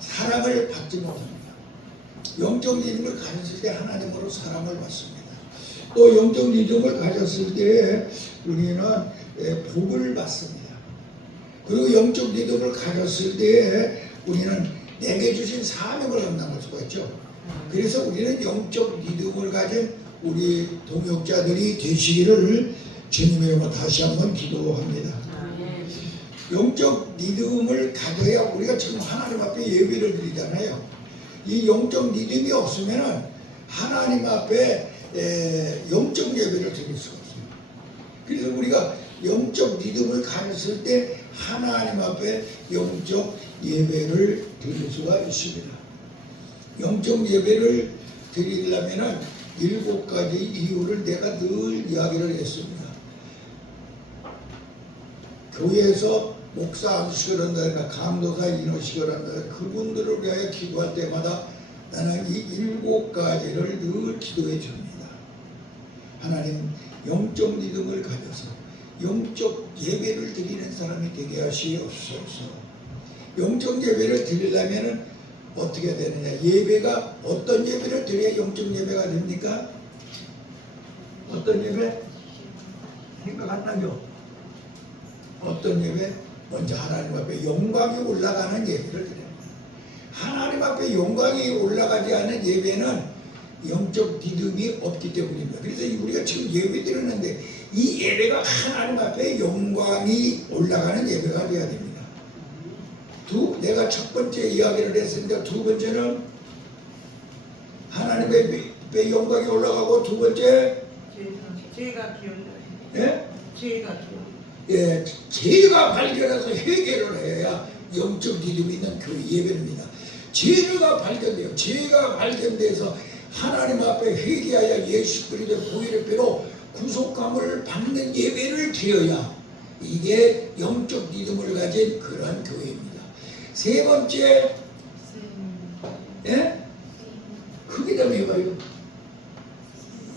사랑을 받지 못합니다. 영적 믿음을 가졌을 때 하나님으로 사랑을 받습니다. 또 영적 믿음을 가졌을 때 우리는 복을 받습니다. 그리고 영적 믿음을 가졌을 때 우리는 내게 주신 사명을 감당할 수가 있죠. 그래서 우리는 영적 믿음을 가진 우리 동역자들이 되시기를 주님의 이름으로 다시 한번 기도합니다. 영적 믿음을 가져야 우리가 지금 하나님 앞에 예배를 드리잖아요. 이 영적 믿음이 없으면 하나님 앞에 영적 예배를 드릴 수가 없어요. 그래서 우리가 영적 믿음을 가졌을 때 하나님 앞에 영적 예배를 드릴 수가 있습니다. 영적 예배를 드리려면 7가지 이유를 내가 늘 이야기를 했습니다. 교회에서 목사 안수를 한다든가 감도사 인호식을 한다든가 그분들을 위하여 기도할 때마다 나는 이 7가지를 늘 기도해 줍니다. 하나님 영적 믿음을 가져서 영적 예배를 드리는 사람이 되게 하시옵소서. 영적 예배를 드리려면 어떻게 되느냐? 예배가 어떤 예배를 드려야 영적 예배가 됩니까? 어떤 예배? 생각 안 나죠? 어떤 예배? 먼저 하나님 앞에 영광이 올라가는 예배를 드려요. 하나님 앞에 영광이 올라가지 않은 예배는 영적 믿음이 없기 때문입니다. 그래서 우리가 지금 예배 드렸는데 이 예배가 하나님 앞에 영광이 올라가는 예배가 되어야 됩니다. 내가 첫 번째 이야기를 했습니다. 두 번째는 하나님의 영광이 올라가고 두 번째 죄가 기억나요. 예? 죄가 기억. 예, 죄가 발견해서 회개를 해야 영적 믿음이 있는 그 예배입니다. 죄가 발견돼요. 죄가 발견돼서 하나님 앞에 회개하여 예수 그리스도의 보혈의 피로 구속감을 받는 예배를 드려야 이게 영적 믿음을 가진 그런 교회입니다. 세 번째, 예? 크게 좀 해봐요.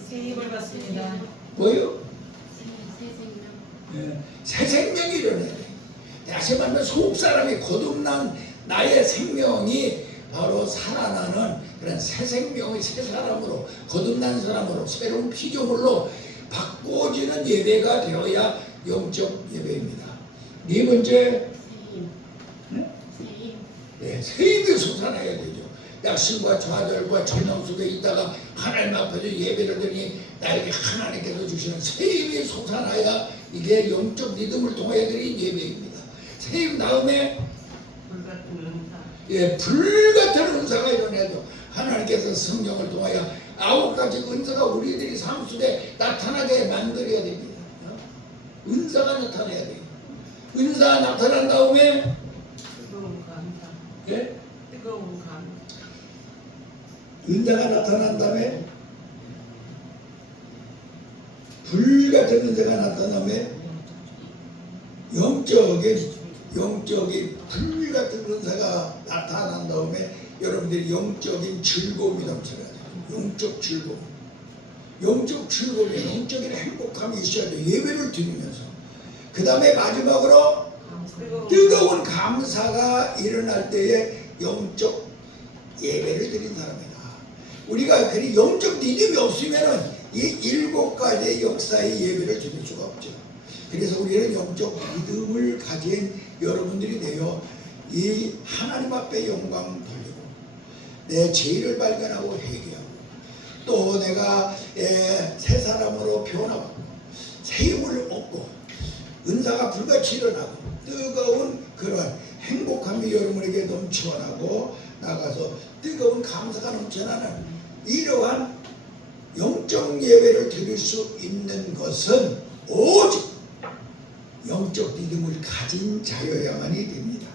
새 힘을 받습니다. 뭐요? 예, 새 생명이 일어나야 돼. 다시 말하면 속사람이 거듭난 나의 생명이 바로 살아나는 그런 새 생명의 새 사람으로 거듭난 사람으로 새로운 피조물로 바꿔지는 예배가 되어야 영적 예배입니다. 네 번째, 새 힘이 솟아나야 되죠. 약심과 좌절과 절망 속에 있다가 하나님 앞에서 예배를 드리니 나에게 하나님께서 주시는 새 힘이 솟아나야 이게 영적 믿음을 통하여 드린 예배입니다. 새 힘 다음에 불같은 은사가 일어나죠. 하나님께서 성령을 통하여 9가지 은사가 우리들이 삶 속에 나타나게 만들어야 됩니다. 은사가 나타나야 돼요. 은사 나타난 다음에 뜨거운 감사. 예? 뜨거운 감사. 은사가 나타난 다음에 불같은 은사가 나타나면 영적인 불같은 은사가 나타난 다음에 여러분들이 영적인 즐거움이 넘쳐나야 돼요. 영적 즐거움. 영적 즐거움이 영적인 행복함이 있어야 돼요. 예배를 드리면서. 그 다음에 마지막으로 뜨거운 감사가 일어날 때에 영적 예배를 드린 사람이다. 우리가 그 영적 믿음이 없으면 이 7가지의 역사의 예배를 드릴 수가 없죠. 그래서 우리는 영적 믿음을 가진 여러분들이 되어 이 하나님 앞에 영광 돌리고 내 죄를 발견하고 회개하고 또 내가 새 사람으로 변하고 새 힘을 얻고 은사가 불같이 일어나고 뜨거운 그런 행복함이 여러분에게 넘쳐나고 나가서 뜨거운 감사가 넘쳐나는 이러한 영적 예배를 드릴 수 있는 것은 오직 영적 믿음을 가진 자여야만이 됩니다.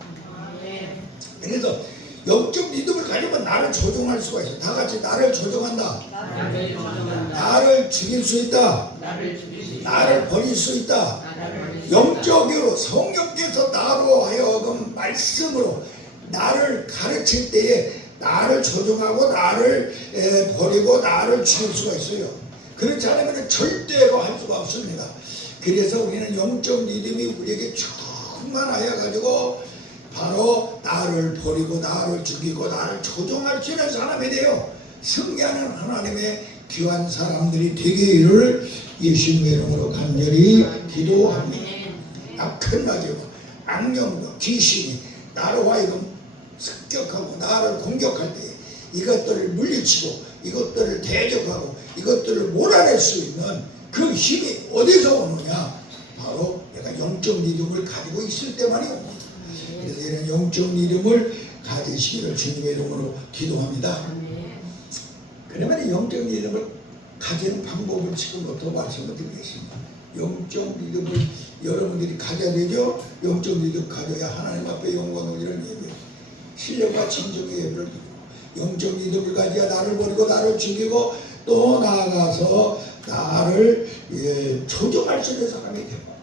그래서 영적 믿음을 가지면 나를 조종할 수가 있어. 다 같이 나를 조종한다. 나를 죽일 수 있다. 나를 버릴 수 있다. 영적으로 성령께서 나로 하여금 말씀으로 나를 가르칠 때에 나를 조종하고 나를 버리고 나를 죽일 수가 있어요. 그렇지 않으면 절대로 할 수가 없습니다. 그래서 우리는 영적 믿음이 우리에게 충만하여 가지고 바로 나를 버리고 나를 죽이고 나를 조종할 수 있는 사람이 되어 승리하는 하나님의 귀한 사람들이 되기를 예수님의 이름으로 간절히 기도합니다. 악한 마귀와 악령과 귀신이 나로 하여금 습격하고 나를 공격할 때 이것들을 물리치고 이것들을 대적하고 이것들을 몰아낼 수 있는 그 힘이 어디서 오느냐? 바로 내가 영적 믿음을 가지고 있을 때만이 옵니다. 그래서 이런 영적 믿음을 가지시기를 주님의 이름으로 기도합니다. 그러면 영적 믿음을 가지는 방법을 지금부터 말씀을 드리겠습니다. 영적 믿음을 여러분들이 가져야 되죠. 영적 믿음 가져야 하나님 앞에 영광을 예배, 신령과 진정의 예배를 드리고 영적 믿음을 가져야 나를 버리고 나를 죽이고 또 나아가서 나를 조종할 수 있는 사람이 되고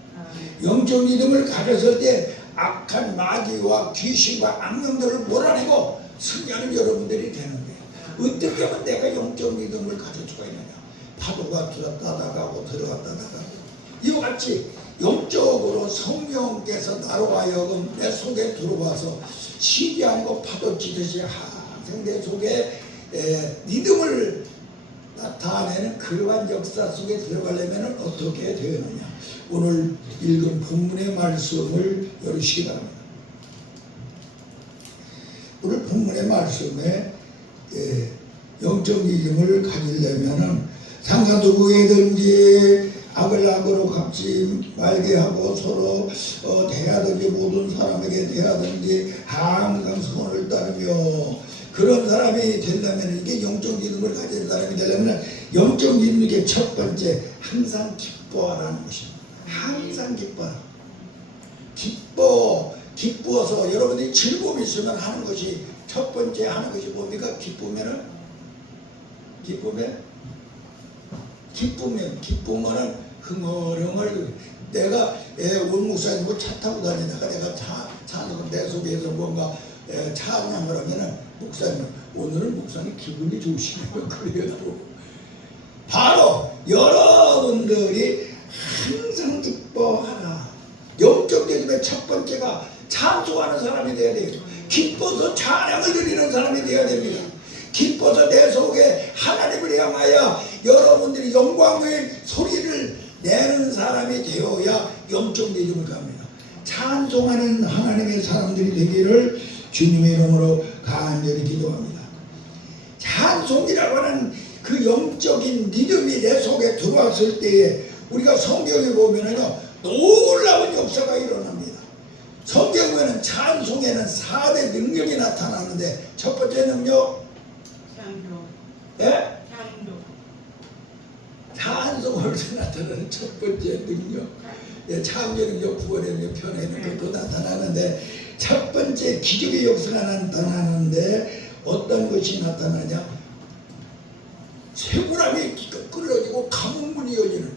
영적 믿음을 가졌을 때 악한 마귀와 귀신과 악령들을 몰아내고 승리하는 여러분들이 되는 거예요. 어떻게 하면 내가 영적 믿음을 가질 수가 있느냐? 파도가 들었다 나가고 들어갔다 나가고 이와 같이 영적으로 성령께서 나로 하여금 내 속에 들어와서 쉬지 않고 파도 치듯이 항상 내 속에 믿음을 나타내는 그러한 역사 속에 들어가려면 어떻게 되느냐? 오늘 읽은 본문의 말씀을 열으시기 바랍니다. 오늘 본문의 말씀에 영적 믿음을 가지려면 상가 누구에든지 악을 악으로 갚지 말게 하고 서로 대하든지 모든 사람에게 대하든지 항상 선을 따르며 그런 사람이 되려면 이게 영적 믿음을 가진 사람이 되려면 영적 믿음의 첫 번째 항상 기뻐하라는 것입니다. 항상 기뻐하라. 기뻐서 여러분이 즐거움이 있으면 하는 것이 첫 번째 하는 것이 뭡니까? 기쁘면은 흥얼흥얼 내가 온 목사님하고 차 타고 다니다가 내가 차 안에서 내 속에서 뭔가 찬양을 하면은 목사님 오늘은 목사님 기분이 좋으시네요. 그래도 바로 여러분들이 항상 기뻐하라. 영적 믿음의 첫 번째가 찬송하는 사람이 되어야 돼요. 기뻐서 찬양을 드리는 사람이 되어야 됩니다. 기뻐서 내 속에 하나님을 향하여 여러분들이 영광의 소리를 내는 사람이 되어야 영적 믿음을 갑니다. 찬송하는 하나님의 사람들이 되기를 주님의 이름으로 간절히 기도합니다. 찬송이라고 하는 그 영적인 믿음이 내 속에 들어왔을 때에 우리가 성경에 보면은요 놀라운 역사가 일어납니다. 성경에는 찬송에는 4대 능력이 나타나는데 첫 번째 능력 찬송으로 나타나는 첫 번째 능력, 창조 능력, 구원의 능력, 변화의 능력도 나타나는데 첫 번째 기적의 역사가 나타나는데 어떤 것이 나타나냐? 쇠고랑이 끌어지고 감옥문이 열리는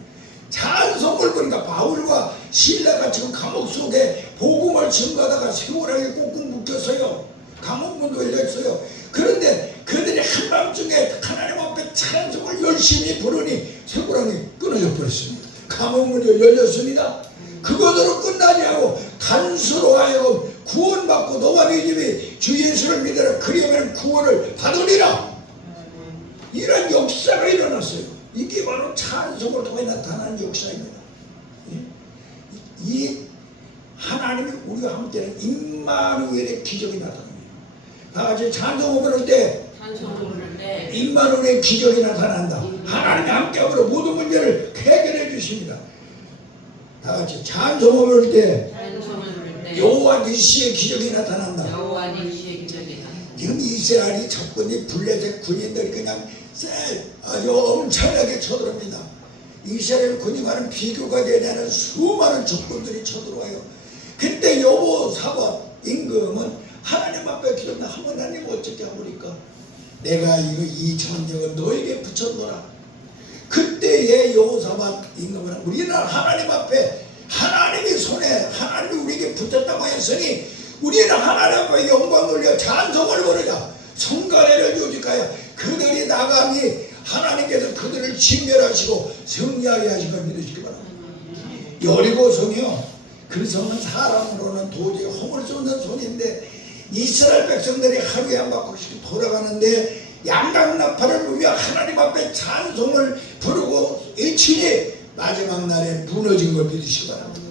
찬송을 보니까 바울과 실라가 지금 감옥 속에 복음을 증거하다가 쇠고랑에 꽁꽁 묶였어요. 감옥문도 열렸어요. 그런데 그들이 한밤중에 하나님 앞에 찬송을 열심히 부르니 쇠고랑이 끊어져 버렸습니다. 감옥문이 열렸습니다. 그것으로 끝나지 않고 간수로 하여금 구원받고 너와 네 집이 주 예수를 믿으라 그리하면 구원을 받으리라. 이런 역사가 일어났어요. 이게 바로 찬송을 통해 나타나는 역사입니다. 이 하나님이 우리가 함께하는 임마누엘의 기적이 나타납니다. 다 같이 찬송을 부를 때 임마누엘의 기적이 나타난다. 하나님이 함께함으로 모든 문제를 해결해 주십니다. 다 같이 찬송을 부를 때 여호와 니시의 기적이 나타난다. 지금 이스라엘이 적군이 블레셋 군인들이 그냥 아주 엄청나게 쳐들어옵니다. 이스라엘 군인과는 비교가 되는 수많은 적군들이 쳐들어와요. 그때 여호사밧 임금은 하나님 앞에 기도나 하나님 어떻게 하보니까 내가 이 전쟁을 너에게 붙여놓으라. 그때의 여호사밧 임금은 우리는 하나님 앞에 하나님의 손에 하나님이 우리에게 붙였다고 했으니 우리는 하나님 앞에 영광을 올려 찬송을 부르자. 성가래를 요직하여 그들이 나가니 하나님께서 그들을 진멸하시고 승리하게 하신 걸 믿으시기 바랍니다. 여리고성이요 그래서는 사람으로는 도저히 허물 수 없는 손인데 이스라엘 백성들이 하루에 한 바퀴씩 돌아가는데 양강나팔을 불며 하나님 앞에 찬송을 부르고 외치니 마지막 날에 무너진 걸 믿으시기 바랍니다.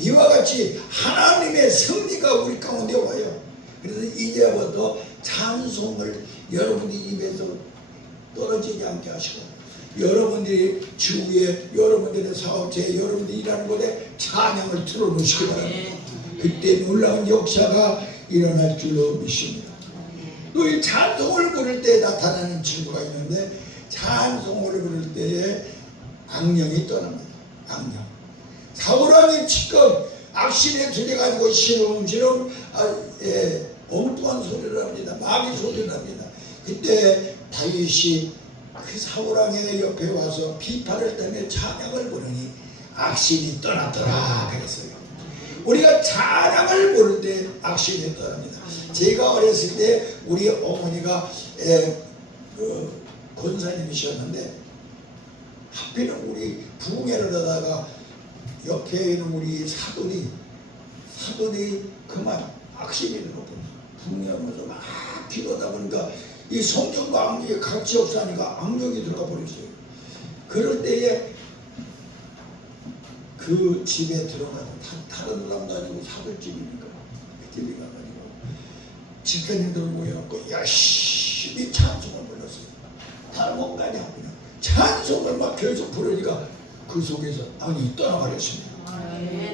이와 같이 하나님의 승리가 우리 가운데 와요. 그래서 이제부터 찬송을 여러분의 입에서 떨어지지 않게 하시고 여러분들이 주위에 여러분들의 사업체에 여러분들이 일하는 곳에 찬양을 틀어놓으시기 바랍니다. 그때 놀라운 역사가 일어날 줄로 믿습니다. 또 이 찬송을 부를 때 나타나는 친구가 있는데 찬송을 부를 때에 악령이 떠납니다. 악령. 사울왕이 지금 악신에 들려가지고 시름시름 엉뚱한 소리를 합니다. 마귀 소리를 합니다. 그때 다윗이 그 사울왕의 옆에 와서 비파를 때문에 찬양을 부르니 악신이 떠났더라 그랬어요. 우리가 찬양을 부를 때 악신이 떠납니다. 제가 어렸을 때 우리 어머니가 권사님이셨는데 하필은 우리 부흥회를 하다가 옆에 있는 우리 사돈이 그만 악신이 들어옵니다. 부흥회하면서 막 기도하다 보니까 이 성령과 악령이 같이 역사하니까 악령이 들어가 버렸어요. 그럴 때에 그 집에 들어가서 다른 사람도 아니고 사돈집이니까 그 집에 가가지고 집사님들 모여갖고 열심히 찬송을 불렀어요. 다른 뭔가 아니야 그냥 찬송을 막 계속 부르니까 그 속에서 악이 떠나버렸습니다.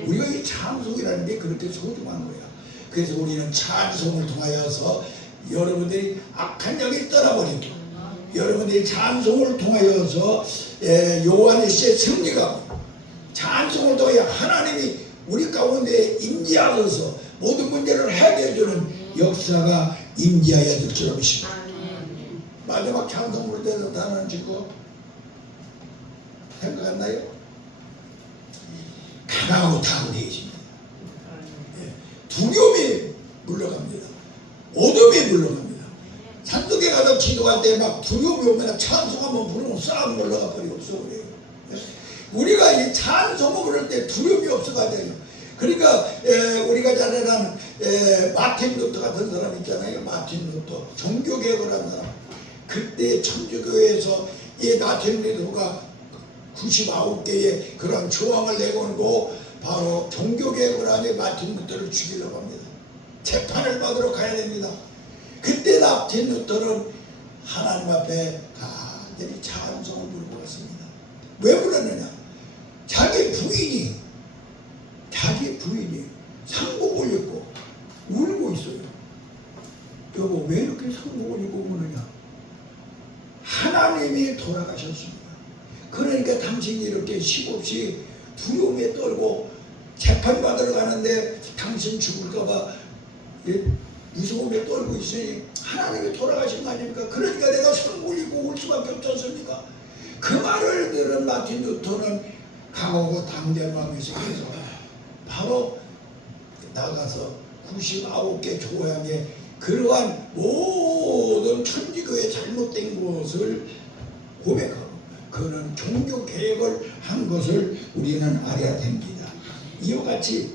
우리가 이 찬송이라는 게 그렇게 소중한 거야. 그래서 우리는 찬송을 통하여서 여러분들이 악한 영이 떠나버리고 여러분들이 찬송을 통하여서 요한의 시의 승리가 찬송을 통해 하나님이 우리 가운데 임재하셔서 모든 문제를 해결해주는 역사가 임재하여 될 줄 믿습니다. 마지막 찬송 부를 때 나타나는 친구 생각 안 나요? 강하고 담대해집니다. 두려움이 물러갑니다. 어둠이 물러갑니다. 산속에 가서 기도할 때 막 두려움이 오면 찬송하면 부르면 싹 물러가 버리 없어 그래요. 우리가 이 찬송을 부를 때 두려움이 없어가지고 그러니까 우리가 잘 아는 마틴 루터 같은 사람 있잖아요. 마틴 루터 종교개혁을 한 사람. 그때 천주교회에서 이 마틴 루터가 99개의 그런 조항을 내걸고 바로 종교개혁을 하니 마틴 루터를 죽이려고 합니다. 재판을 받으러 가야 됩니다. 그때 마틴 루터는 하나님 앞에 간절히 찬송을 부르고 갔습니다. 왜 불렀느냐? 자기 부인이 상복을 입고 울고 있어요. 여보 왜 이렇게 상복을 입고 우느냐? 하나님이 돌아가셨습니다. 그러니까 당신이 이렇게 식없이 두려움에 떨고 재판받으러 가는데 당신 죽을까봐 무서움에 떨고 있으니 하나님이 돌아가신 거 아닙니까? 그러니까 내가 상복을 입고 울 수밖에 없지 않습니까? 그 말을 들은 마틴 루터는 강하고 담대한 마음에서 바로 나가서 99개 조항에 그러한 모든 천주교의 잘못된 것을 고백하고 그는 종교 개혁을 한 것을 우리는 알아야 됩니다. 이와 같이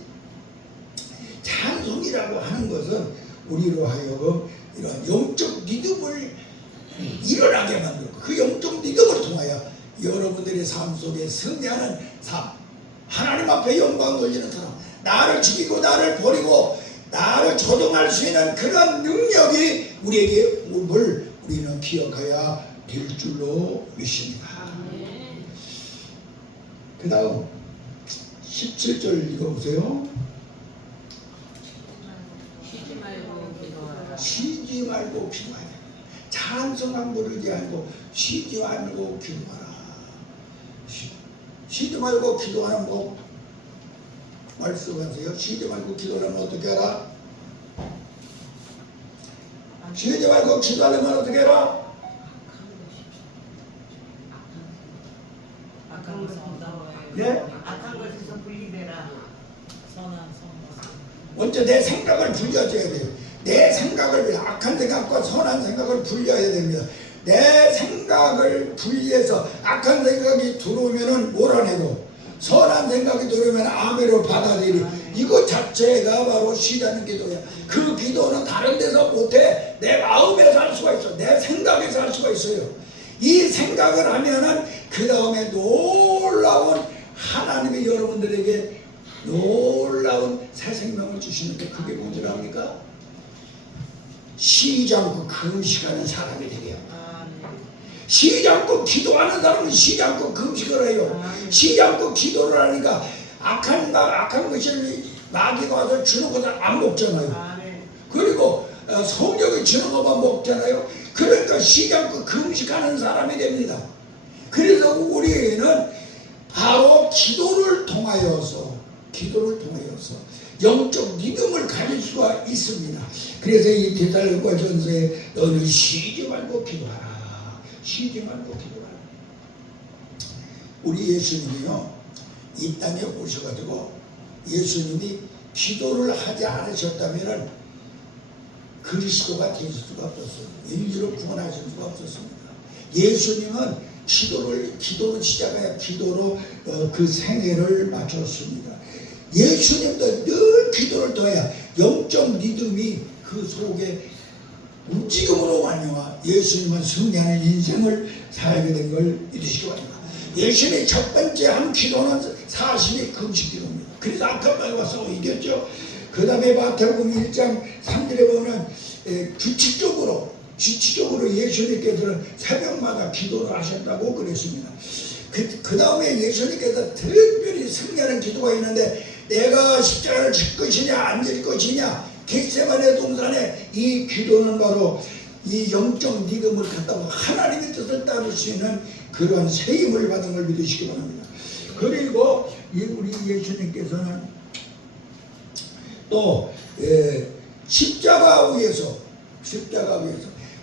찬송이라고 하는 것은 우리로 하여금 이런 영적 믿음을 일어나게 만들고 그 영적 믿음을 통하여 여러분들의 삶 속에 승리하는 삶, 하나님 앞에 영광 돌리는 사람, 나를 죽이고 나를 버리고 나를 조종할 수 있는 그런 능력이 우리에게 올 우리는 기억해야 될 줄로 믿습니다. 그 다음 17절 읽어보세요. 쉬지 말고 기도하라. 찬송만 부르지 않고 쉬지 말고 기도하라. 쉬지 말고 기도하는 법 말씀하세요. 쉬지 말고 기도하면 어떻게 하라? 쉬지 말고 기도하려면 어떻게 하라? 악한 것에서 예? 악한 것에서 분리되라. 선한. 먼저 내 생각을 분리해줘야 돼요. 내 생각을 악한 생각과 선한 생각을 분리해야 됩니다. 내 생각을 분리해서 악한 생각이 들어오면은 몰아내고 선한 생각이 들어오면 아멘으로 받아들이고 이거 자체가 바로 쉬자는 기도야. 그 기도는 다른 데서 못해. 내 마음에서 할 수가 있어. 내 생각에서 할 수가 있어요. 이 생각을 하면은 그 다음에 놀라운 하나님이 여러분들에게 놀라운 새 생명을 주시는데 그게 뭔지 압니까? 쉬지 않고 금식하는 사람이 되게요. 쉬지 않고 기도하는 사람은 쉬지 않고 금식을 해요. 쉬지 않고 기도를 하니까 악한 것을 마귀가 와서 주는 것을 안 먹잖아요. 그리고 성령이 주는 것만 먹잖아요. 그러니까 쉬지 않고 금식하는 사람이 됩니다. 그래서 우리는 바로 기도를 통하여서 영적 믿음을 가질 수가 있습니다. 그래서 이 데살로니가전서에 너는 쉬지 말고 기도하라. 쉬지 말고 기도하라. 우리 예수님이요, 이 땅에 오셔가지고 예수님이 기도를 하지 않으셨다면 그리스도가 되실 수가 없었어요. 인류를 구원하실 수가 없었습니다. 예수님은 기도를 시작하여 기도로 그 생애를 마쳤습니다. 예수님도 늘 기도를 통해야 영적 믿음이 그 속에 움직임으로 말미암아 예수님은 승리하는 인생을 살게 된 걸 믿으시기 바랍니다. 예수님의 첫 번째 한 기도는 40일 금식 기도입니다. 그래서 아까 와서 이겼죠. 그 다음에 마태복음 1장 3절에 보면 규칙적으로 예수님께서는 새벽마다 기도를 하셨다고 그랬습니다. 그 다음에 예수님께서 특별히 승리하는 기도가 있는데 내가 십자가를 질 것이냐 안 질 것이냐 겟세마네 동산에 이 기도는 바로 이 영적 믿음을 갖다가 하나님의 뜻을 따를 수 있는 그러한 세임을 받은 걸 믿으시기 바랍니다. 그리고 우리 예수님께서는 또 십자가 위에서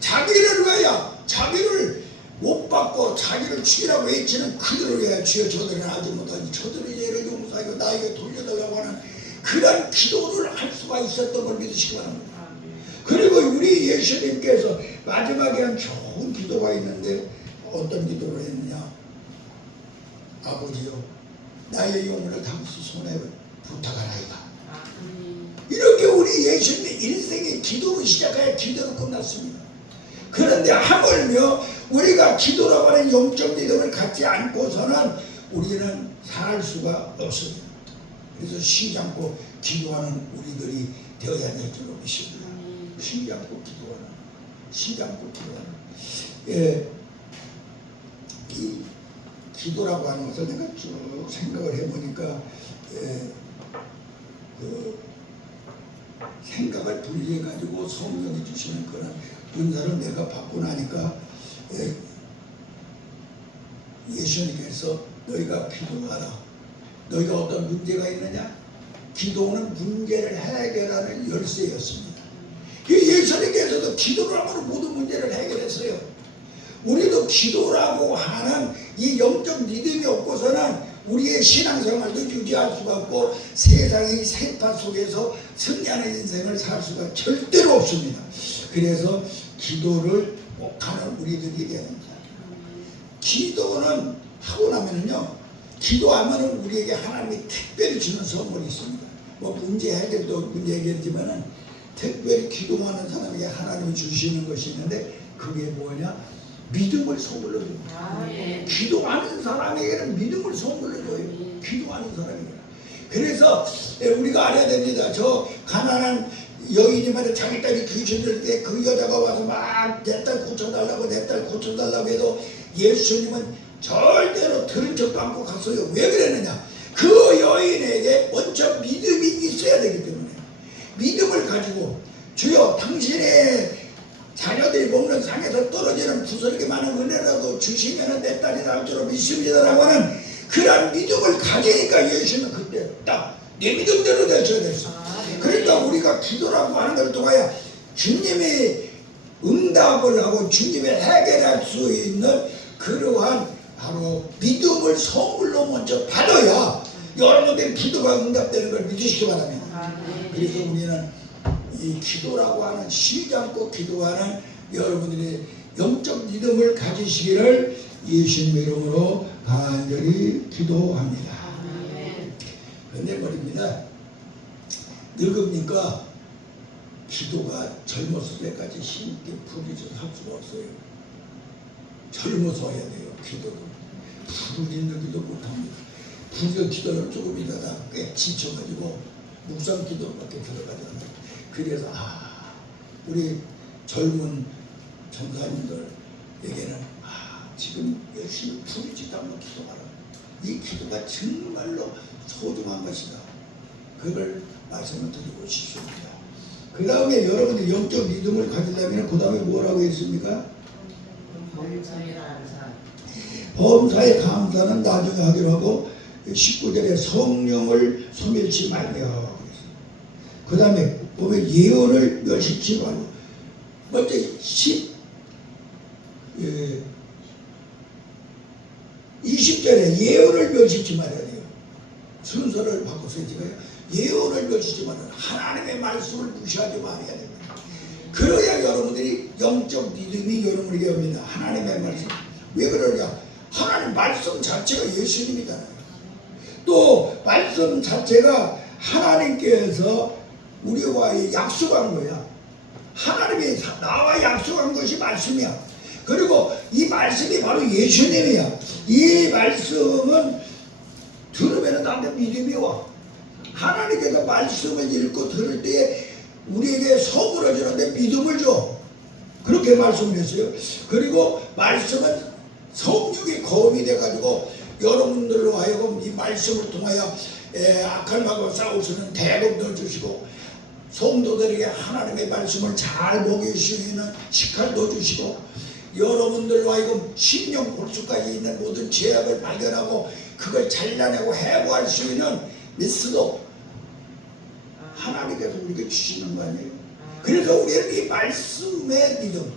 자기를 위하여 자기를 못 받고 자기를 죽이라고 외치는 그들을 위하여 주여 저들은 하지 못하니 저들의 죄를 용서하여 나에게 돌려달라고 하는 그런 기도를 할 수가 있었던 걸 믿으시기 바랍니다. 그리고 우리 예수님께서 마지막에 한 좋은 기도가 있는데 어떤 기도를 했느냐? 아버지요 나의 영혼을 당신 손에 부탁하나이다. 이렇게 우리 예수님의 인생의 기도로 시작하여 기도로 끝났습니다. 그런데 하물며 우리가 기도라고 하는 영적 믿음을 갖지 않고서는 우리는 살 수가 없습니다. 그래서 쉬지 않고 기도하는 우리들이 되어야 될 줄 믿습니다. 쉬지 않고 기도하는 이 기도라고 하는 것을 내가 쭉 생각을 해보니까 그 생각을 분리해가지고 성령이 주시는 그런 은사를 내가 받고 나니까 예수님께서 너희가 기도하라. 너희가 어떤 문제가 있느냐? 기도는 문제를 해결하는 열쇠였습니다. 예수님께서도 기도를 하면 모든 문제를 해결했어요. 우리도 기도라고 하는 이 영적 믿음이 없고서는 우리의 신앙생활도 유지할 수가 없고 세상의 세파 속에서 승리하는 인생을 살 수가 절대로 없습니다. 그래서 기도를 꼭 하는 우리들이 되야 됩니다. 기도는 하고 나면은요, 기도하면은 우리에게 하나님이 특별히 주는 선물이 있습니다. 뭐 문제 해결이지만은 특별히 기도하는 사람에게 하나님이 주시는 것이 있는데 그게 뭐냐? 믿음을 선물로 줍니다. 기도하는 사람에게는 믿음을 선물로 줘요. 기도하는 사람에게는. 그래서 우리가 알아야 됩니다. 저 가난한 여인이 말이야 자기 딸이 귀신들 때 그 여자가 와서 막 내 딸 고쳐달라고 해도 예수님은 절대로 들은 척도 않고 갔어요. 왜 그랬느냐? 그 여인에게 먼저 믿음이 있어야 되기 때문에 믿음을 가지고 주여 당신의 자녀들이 먹는 상에서 떨어지는 부스러기 많은 은혜라도 주시면 내 딸이 나올 줄 믿습니다라고 하는 그런 믿음을 가지니까 예수는 그때 딱 내 믿음대로 되셔야 됐어. 그러니까 우리가 기도라고 하는 걸 통하여 주님이 응답을 하고 주님이 해결할 수 있는 그러한 바로 믿음을 선물로 먼저 받아야 여러분들의 기도가 응답되는 걸 믿으시기 바랍니다. 그래서 우리는 이 기도라고 하는 쉬지 않고 기도하는 여러분들의 영적 믿음을 가지시기를 예수님의 이름으로 간절히 기도합니다. 그런데 말입니다. 늙으니까 기도가 젊었을 때까지 힘있게 부르짖어 할 수가 없어요. 젊어서 해야 돼요. 기도도 부르짖는 기도 못합니다. 부르짖는 기도는 조금 있다가 꽤 지쳐가지고 묵상 기도밖에 들어가지 않아요. 그래서 우리 젊은 전사님들에게는 지금 열심히 부르짖다 한번 기도하라. 이 기도가 정말로 소중한 것이다. 그걸 말씀을 드리고 싶습니다. 그 다음에 여러분이 영적 믿음을 가지려면 그 다음에 뭐라고 했습니까? 범사의 감사는 나중에 하기로 하고 19절에 성령을 소멸치 말며 그 다음에 보면 예언을 멸시치 말고 먼저 20절에 예언을 멸시치 말아야 돼요. 순서를 바꿔서 제가요. 예언을 멸시치 말아야 돼요. 하나님의 말씀을 무시하지 말아야 됩니다. 그래야 여러분들이 영적 믿음이 여러분에게 옵니다. 하나님의 말씀. 왜 그러냐? 하나님 말씀 자체가 예수님이잖아요. 또 말씀 자체가 하나님께서 우리와의 약속한 거야. 하나님이 나와 약속한 것이 말씀이야. 그리고 이 말씀이 바로 예수님이야. 이 말씀은 들으면 나한테 믿음이 와. 하나님께서 말씀을 읽고 들을 때에 우리에게 선물을 주는데 믿음을 줘. 그렇게 말씀을 했어요. 그리고 말씀은 성령이 거음이 돼가지고 여러분들로 하여금 이 말씀을 통하여 악한 마귀와 싸울 수 있는 대검도 주시고 성도들에게 하나님의 말씀을 잘 먹일 수 있는 식칼도 주시고 여러분들로 하여금 심령 골수까지 있는 모든 죄악을 발견하고 그걸 잘라내고 해부할 수 있는 미스도 하나님께서 우리에게 주시는 거 아니에요. 그래서 우리는 이 말씀의 믿음,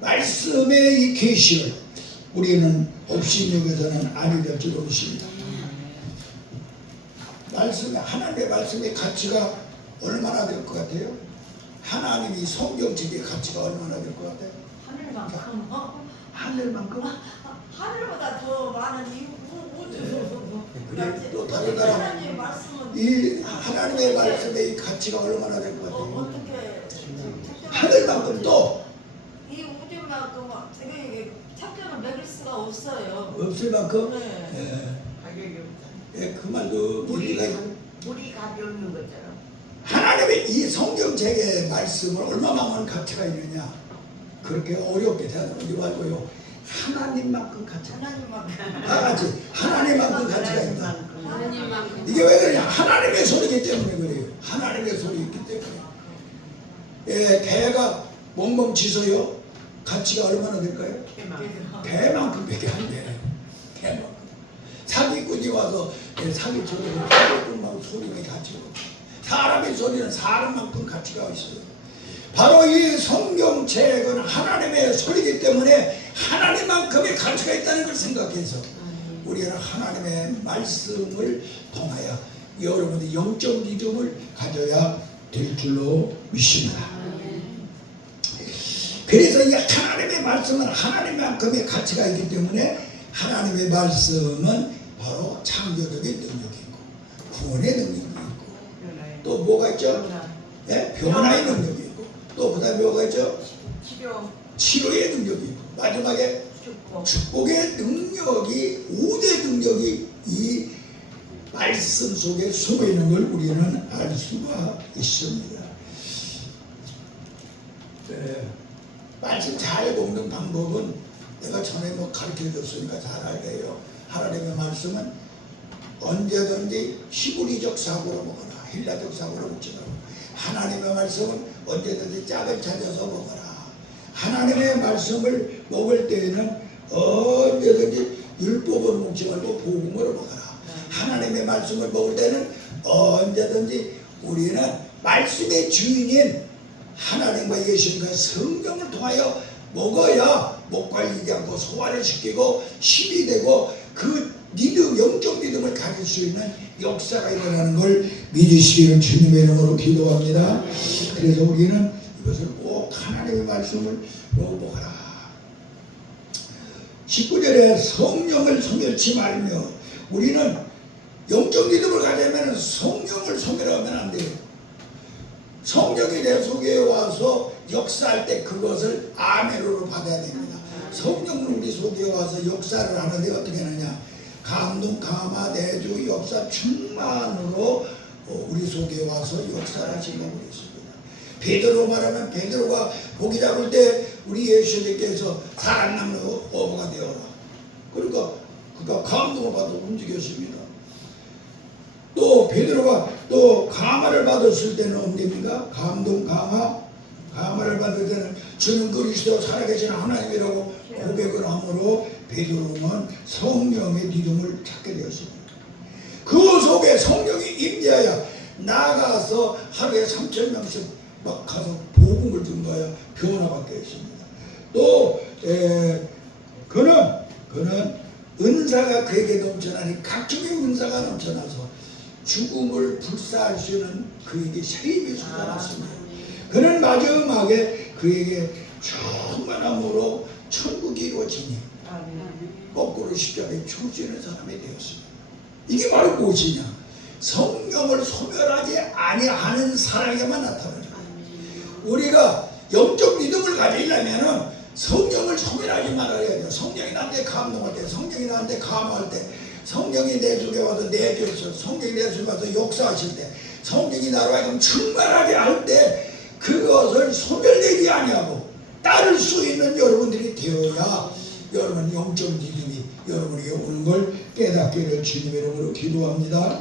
말씀의 이 계시를 우리는 없이 여겨서는 아니 될 줄 모르십니다. 말씀의 하나님의 말씀의 가치가 얼마나 될 것 같아요? 하나님이 성경책의 가치가 얼마나 될 것 같아요? 하늘만큼 하늘만큼? 하늘보다 더 많은 이 우주. 그래 또 다른 나라 하나님의 말씀은 이 하나님의 말씀의 이 가치가 얼마나 될 것 같아요? 어떻게 하늘만큼 또 이 우주만큼 이게 책정을 매길 수가 없어요. 없을 만큼 네. 가격이 없다. 그 말도 물이 우리가 값이 없는 것처럼. 하나님의 이 성경책의 말씀을 얼마만큼 가치가 있느냐 그렇게 어렵게 생각하지 말고요. 하나님만큼 가치가 있어요. 하나님만큼. 다 같이 하나님만큼 가치가 있다. 하나님만큼. 이게 왜 그러냐? 하나님의 소리이기 때문에 그래요. 하나님의 소리이기 때문에. 개가 멍멍 짖어요. 가치가 얼마나 될까요? 개만큼 밖에 안 돼. 개만큼. 사기꾼이 와서 사기쳐도 사기꾼만 소리가 가치가 없어. 사람의 소리는 사람만큼 가치가 있어요. 바로 이 성경책은 하나님의 소리이기 때문에 하나님만큼의 가치가 있다는 걸 생각해서 우리는 하나님의 말씀을 통하여 여러분의 영적 믿음을 가져야 될 줄로 믿습니다. 그래서 이 하나님의 말씀은 하나님만큼의 가치가 있기 때문에 하나님의 말씀은 바로 창조적인 능력이 있고 구원의 능력이 있고 또 뭐가 있죠? 변화의 능력이 있고 또 그 다음에 뭐가 있죠? 치료의 능력이 있고 마지막에 축복의 능력이 5대 능력이 이 말씀 속에 숨어 있는 걸 우리는 알 수가 있습니다. 말씀 잘 먹는 방법은 내가 전에 가르쳐 줬으니까 잘 알게요. 하나님의 말씀은 언제든지 히브리적 사고로 먹어라. 헬라적 사고로 먹지 말고 하나님의 말씀은 언제든지 짝을 찾아서 먹어라. 하나님의 말씀을 먹을 때에는 언제든지 율법을 먹지 말고 복음으로 먹어라. 하나님의 말씀을 먹을 때는 언제든지 우리는 말씀의 주인인 하나님과 예수님과 성령을 통하여 먹어야 목 관리지 않고 소화를 시키고 힘이 되고 그 믿음, 영적 믿음을 가질 수 있는 역사가 일어나는 걸 믿으시기를 주님의 이름으로 기도합니다. 그래서 우리는 이것을 꼭 하나님의 말씀을 먹어보라. 19절에 성령을 소멸치 말며 우리는 영적 믿음을 가지려면 성령을 소멸하면 안 돼요. 성령이 내 속에 와서 역사할 때 그것을 아멘으로 받아야 됩니다. 성령은 우리 속에 와서 역사를 하는데 어떻게 하느냐? 감동, 감화, 내주, 역사 충만으로 우리 속에 와서 역사를 하시려고 했습니다. 베드로 말하면 베드로가 고기 잡을 때 우리 예수님께서 살아남는 어부가 되어라. 그러니까 그가 감동을 받아 움직였습니다. 또 베드로가 또 감화를 받았을 때는 언제입니까? 감동, 감화를 받을 때는 주는 그리스도 살아계신 하나님이라고 고백을 함으로 베드로는 성령의 믿음을 찾게 되었습니다. 그 속에 성령이 임재하여 나가서 하루에 3,000명씩 막 가서 복음을 전가하여 변화받게 했습니다. 또 그는 은사가 그에게 넘쳐나니 각종의 은사가 넘쳐나서 죽음을 불사할 수 있는 그에게 세임이 쏟아났습니다. 그는 마지막에 그에게 충만함으로 천국이 이루어지니 거꾸로 십자가에 죽을 수 있는 사람이 되었습니다. 이게 바로 무엇이냐? 성령을 소멸하지 아니하는 사람에게만 나타나는 거예요. 우리가 영적 믿음을 가지려면 성령을 소멸하지 말아야 돼요. 성령이 나한테 감동할 때, 성령이 나한테 감화할 때, 성령이 내 속에 와서 내주셔서, 성령이 내 속에 와서 역사하실 때, 성령이 나로 하여금 충만하게 할 때 그것을 소멸되지 아니하고 따를 수 있는 여러분들이 되어야 여러분 영적 믿음이 여러분에게 오는 걸 깨닫기를 주님의 이름으로 기도합니다.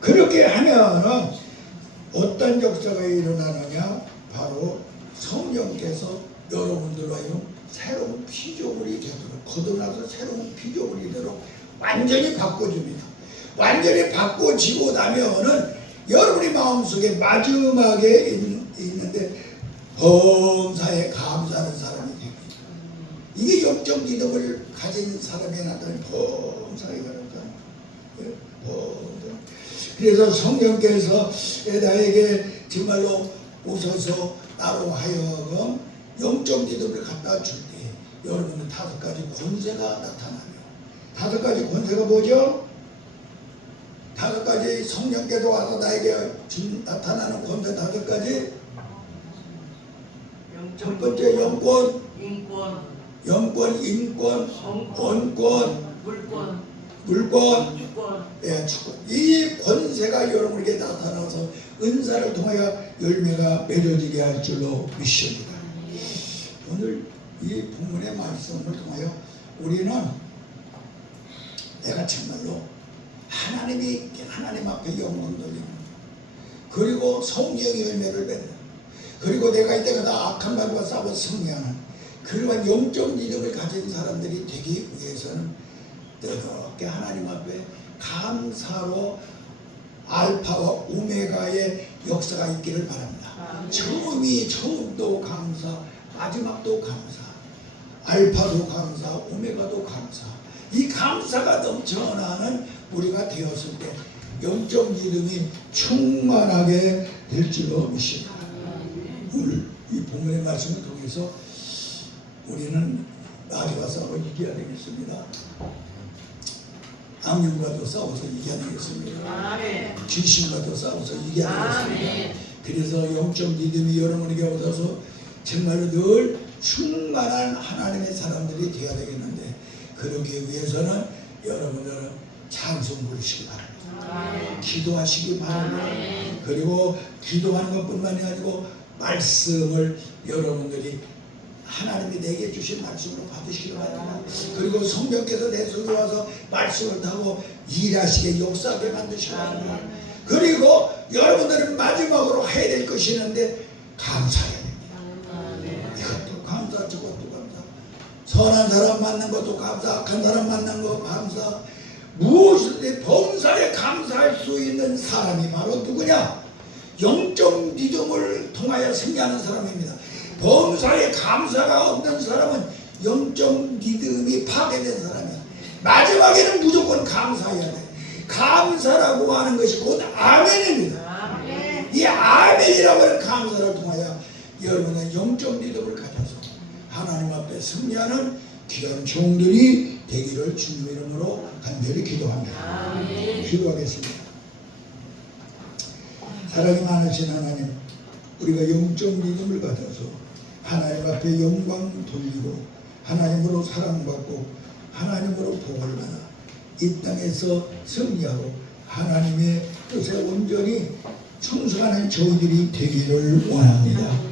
그렇게 하면은 어떤 역사가 일어나느냐? 바로 성령께서 여러분들로 하여금 새로운 피조물이 되도록, 거듭나서 새로운 피조물이 되도록 완전히 바꿔줍니다. 완전히 바꿔지고 나면은 여러분의 마음속에 마지막에 있는데 범사에 감사하는 사람이 됩니다. 이게 영적 믿음을 가진 사람이 나타나는 범사에 가는 사람. 그래서 성령께서 나에게 정말로 오셔서 나로 하여금 영적 믿음을 갖다 줄 때 여러분은 5가지 권세가 나타나며, 5가지 권세가 뭐죠? 5가지 성령께서 와서 나에게 나타나는 권세 5가지. 첫 번째 영권, 인권, 언권, 물권, 주권. 이 권세가 여러분에게 나타나서 은사를 통하여 열매가 맺어지게 할 줄로 믿습니다. 오늘 이 본문의 말씀을 통하여 우리는 내가 정말로 하나님 앞에 영혼 돌리는, 그리고 성령의 열매를 맺는, 그리고 내가 이때마다 악한 말과 싸워 승리하는 그러한 영적 믿음을 가진 사람들이 되기 위해서는 뜨겁게 하나님 앞에 감사로 알파와 오메가의 역사가 있기를 바랍니다. 처음도 감사, 마지막도 감사, 알파도 감사, 오메가도 감사. 이 감사가 넘쳐나는 우리가 되었을 때 영적 믿음이 충만하게 될 줄로 믿습니다. 오늘 이 본문의 말씀을 통해서 우리는 나리와 싸워 이겨야 되겠습니다. 악령과도 싸워서 이겨야 되겠습니다. 귀신과도 싸워서 이겨야 되겠습니다. 그래서 영적 믿음이 여러분에게 얻어서 정말로 늘 충만한 하나님의 사람들이 되어야 되겠는데, 그러기 위해서는 여러분들은 찬송 부르시기 바랍니다. 기도하시기 바랍니다. 그리고 기도하는 것뿐만이 아니고 말씀을 여러분들이 하나님이 내게 주신 말씀으로 받으시기 바랍니다. 그리고 성령께서 내 속에 와서 말씀을 타고 일하시게 역사하게 만드시기 바랍니다. 그리고 여러분들은 마지막으로 해야 될 것이 있는데 감사해야 됩니다. 이것도 감사, 저것도 감사. 선한 사람 만난 것도 감사, 악한 사람 만난 것 감사. 무엇이든지 범사에 감사할 수 있는 사람이 바로 누구냐? 영적 믿음을 통하여 승리하는 사람입니다. 범사에 감사가 없는 사람은 영적 믿음이 파괴된 사람이야. 마지막에는 무조건 감사해야 돼. 감사라고 하는 것이 곧 아멘입니다. 이 아멘이라고 하는 감사를 통하여 여러분은 영적 믿음을 가져서 하나님 앞에 승리하는 귀한 종들이 되기를 주님의 이름으로 간절히 기도합니다. 기도하겠습니다. 사랑이 많으신 하나님, 우리가 영적 믿음을 가져서 하나님 앞에 영광 돌리고 하나님으로 사랑받고 하나님으로 복을 받아 이 땅에서 승리하고 하나님의 뜻에 온전히 충성하는 저희들이 되기를 원합니다.